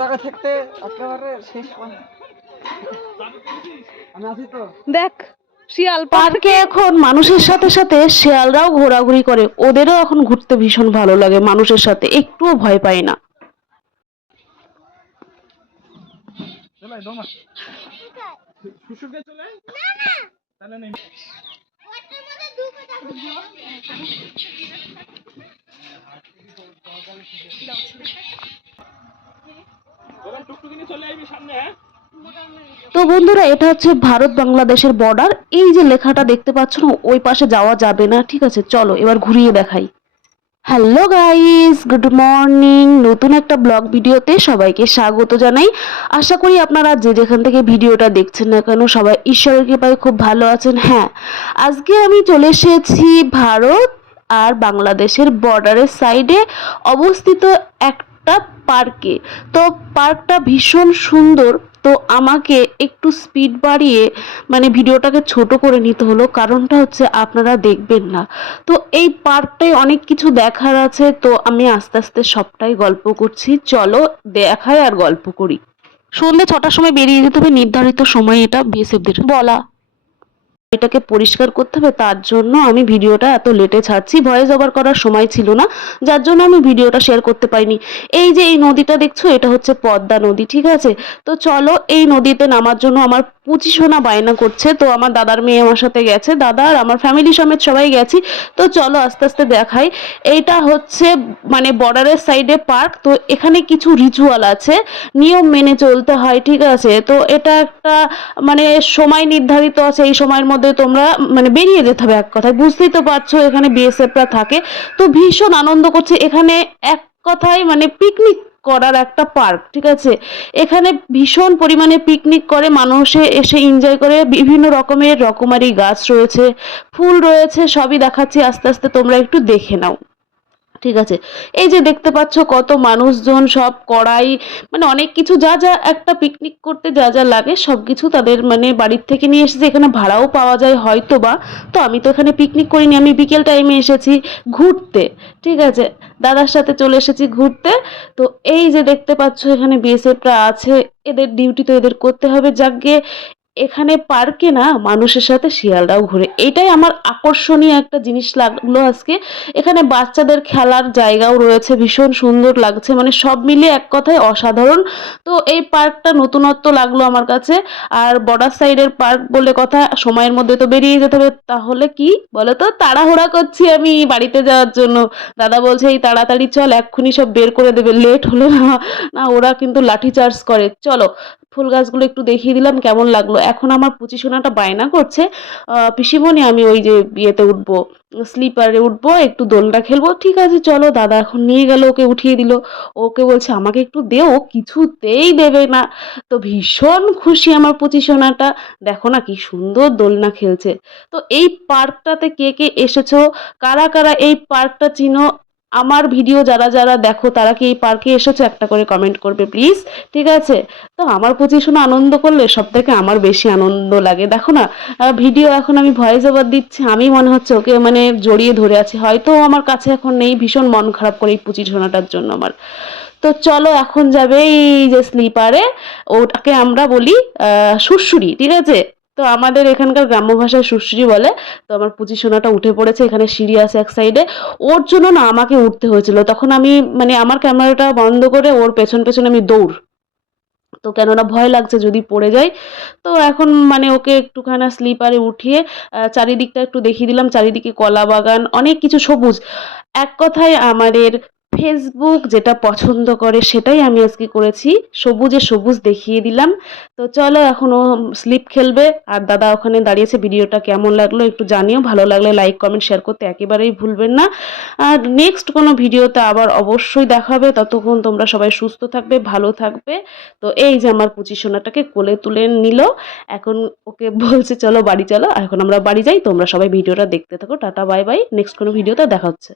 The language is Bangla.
টাকা থাকতে শেষ মানে আমি আছি তো। দেখ শিয়াল পার্কে এখন মানুষের সাথে সাথে শেয়ালরাও ঘোরাঘুরি করে। ওদেরও এখন ঘুরতে ভীষণ ভালো লাগে মানুষের সাথে একটুও ভয় পায় না। চলে হ্যাঁ? তো বন্ধুরা, এটা হচ্ছে ভারত বাংলাদেশের বর্ডার এই যে লেখাটা দেখতে পাচ্ছ না, ওই পাশে যাওয়া যাবে না, ঠিক আছে? চলো, এবার ঘুরিয়ে দেখাই। হ্যালো গাইস গুড মর্নিং নতুন একটা ব্লগ ভিডিওতে সবাইকে স্বাগত জানাই। আশা করি আপনারা যে যেখান থেকে ভিডিওটা দেখছেন না কেন, সবাই ঈশ্বরের কৃপায় খুব ভালো আছেন। হ্যাঁ আজকে আমি চলে এসেছি ভারত আর বাংলাদেশের বর্ডারের সাইডে অবস্থিত একটা পার্কে। তো পার্কটা ভীষণ সুন্দর। তো আমাকে একটু স্পিড বাড়িয়ে মানে ভিডিওটাকে ছোট করে নিতে হলো। কারণটা হচ্ছে আপনারা দেখবেন না। তো এই পার্কটায় অনেক কিছু দেখার আছে। তো আমি আস্তে আস্তে সবটাই গল্প করছি। চলো দেখাই আর গল্প করি। সন্ধ্যে ছটার সময় বেরিয়ে যেতে হবে। নির্ধারিত সময় এটা বিএসএফদের বলা। এটাকে পরিষ্কার করতে হবে, তার জন্য আমি ভিডিওটা এত লেটে ছাড়ছি। ভয়েস ওভার করার সময় ছিল না, যার জন্য আমি ভিডিওটা শেয়ার করতে পারিনি। এই যে এই নদীটা দেখছ, এটা হচ্ছে পদ্মা নদী, ঠিক আছে? তো চলো এই নদীতে নামার জন্য আমার পুচিসোনা বায়না করছে, তো আমার দাদার মেয়ে আমার সাথে গেছে। দাদা আর আমার ফ্যামিলি সমেত সবাই গেছি। তো চলো আস্তে আস্তে দেখাই। এইটা হচ্ছে মানে বর্ডারের সাইডে পার্ক তো এখানে কিছু রিচুয়াল আছে। নিয়ম মেনে চলতে হয়, ঠিক আছে? তো এটা একটা মানে সময় নির্ধারিত আছে, এই সময়ের মধ্যে তোমরা মানে বেরিয়ে যেতে হবে এক কথায়। বুঝতেই তো পারছ, এখানে বিএসএফরা থাকে। তো ভীষণ আনন্দ করছে। এখানে এক কথায় মানে পিকনিক করার একটা পার্ক, ঠিক আছে? এখানে ভীষণ পরিমাণে পিকনিক করে, মানুষে এসে এনজয় করে, বিভিন্ন রকমের রকমারি গাছ রয়েছে, ফুল রয়েছে, সবই দেখাচ্ছি, আস্তে আস্তে তোমরা একটু দেখে নাও। ঠিক আছে? এই যে দেখতে পাচ্ছ কত মানুষজন সব কড়াই মানে অনেক কিছু যা যা একটা পিকনিক করতে যা যা লাগে সব কিছু তাদের মানে বাড়ির থেকে নিয়ে এসেছে। এখানে ভাড়াও পাওয়া যায় হয়তো বা তো আমি তো এখানে পিকনিক করিনি, আমি বিকেল টাইমে এসেছি ঘুরতে। ঠিক আছে? দাদার সাথে চলে এসেছি ঘুরতে। তো এই যে দেখতে পাচ্ছ এখানে বিএসএফরা আছে। এদের ডিউটি তো এদের করতে হবে। যাকে এখানে পার্কে না মানুষের সাথে শিয়ালরাও ঘুরে। এটাই আমার আকর্ষণীয় একটা জিনিস লাগল আজকে। এখানে বাচ্চাদের খেলার জায়গাও রয়েছে, ভীষণ সুন্দর লাগছে। মানে সব মিলিয়ে এক কথায় অসাধারণ। তো এই পার্কটা নতুনত্ব লাগল আমার কাছে। আর বর্ডার সাইডের পার্ক বলে কথা, সময়ের মধ্যে তো বেরিয়ে যেতে হবে। তাহলে কি বলো তো তাড়াহুড়া করছি আমি বাড়িতে যাওয়ার জন্য। দাদা বলছে, এই তাড়াতাড়ি চল, এক্ষুনি সব বের করে দেবে। লেট হলে না না ওরা কিন্তু লাঠি চার্জ করে। চলো ফুল গাছগুলো একটু দেখিয়ে দিলাম কেমন লাগল? এখন আমার পুচি সোনাটা বায়না করছে। আহ, পিসিমণি আমি ওই যে বিয়েতে উঠবো স্লিপারে উঠবো একটু দোলনা খেলব। ঠিক আছে চলো দাদা এখন নিয়ে গেল ওকে উঠিয়ে দিল। ওকে বলছে আমাকে একটু দে ও কিছুতেই দেবে না। তো ভীষণ খুশি আমার পুচি সোনাটা দেখো না কি সুন্দর দোলনা খেলছে। তো এই পার্কটাতে কে কে এসেছ? কারা কারা এই পার্কটা চিনো? আমার ভিডিও যারা যারা দেখো, তারা কি এই পার্কে এসেছ? একটা করে কমেন্ট করবে প্লিজ ঠিক আছে? তো আমার পজিশনে আনন্দ করলে সব থেকে আমার বেশি আনন্দ লাগে। দেখো না ভিডিও এখন আমি ভয়েস ওভার দিচ্ছি। আমি মনে হচ্ছে ওকে মানে জড়িয়ে ধরে আছি। হয়তো আমার কাছে এখন নেই। ভীষণ মন খারাপ করে এই পজিশনাটার জন্য আমার। তো চলো, এখন যাবে এই যে স্লিপারে ওটাকে আমরা বলি সুরসুরি ঠিক আছে? তো আমাদের এখানকার গ্রাম্য ভাষায় সুরসুরি বলে, তো আমার পুচি সোনাটা উঠে পড়েছে, এখানে সিঁড়ি আছে এক সাইডে ওর জন্য না আমাকে উঠতে হয়েছিল। তখন আমি মানে আমার ক্যামেরাটা বন্ধ করে ওর পেছন পেছন আমি দৌড়। তো কেননা ভয় লাগছে যদি পড়ে যায় তো এখন মানে ওকে একটুখানি স্লিপারে উঠিয়ে চারিদিকটা একটু দেখিয়ে দিলাম। চারিদিকে কলা বাগান অনেক কিছু সবুজ। এক কথায় আমাদের ফেসবুক যেটা পছন্দ করে সেটাই আমি আজকে করেছি। সবুজে সবুজ দেখিয়ে দিলাম। তো চলো এখন ও স্লিপ খেলবে। আর দাদা ওখানে দাঁড়িয়েছে, ভিডিওটা কেমন লাগল একটু জানিও। ভালো লাগলে লাইক, কমেন্ট শেয়ার করতে একেবারেই ভুলবেন না। আর নেক্সট কোনো ভিডিওতে আবার অবশ্যই দেখাবে ততক্ষণ তোমরা সবাই সুস্থ থাকবে, ভালো থাকবে। তো এই যে আমার পুচি সোনাটাকে কোলে তুলে নিল। এখন ওকে বলছে, চলো বাড়ি চলো। এখন আমরা বাড়ি যাই। তোমরা সবাই ভিডিওটা দেখতে থাকো। Tata, bye bye. নেক্সট কোনো ভিডিওতে দেখা হচ্ছে।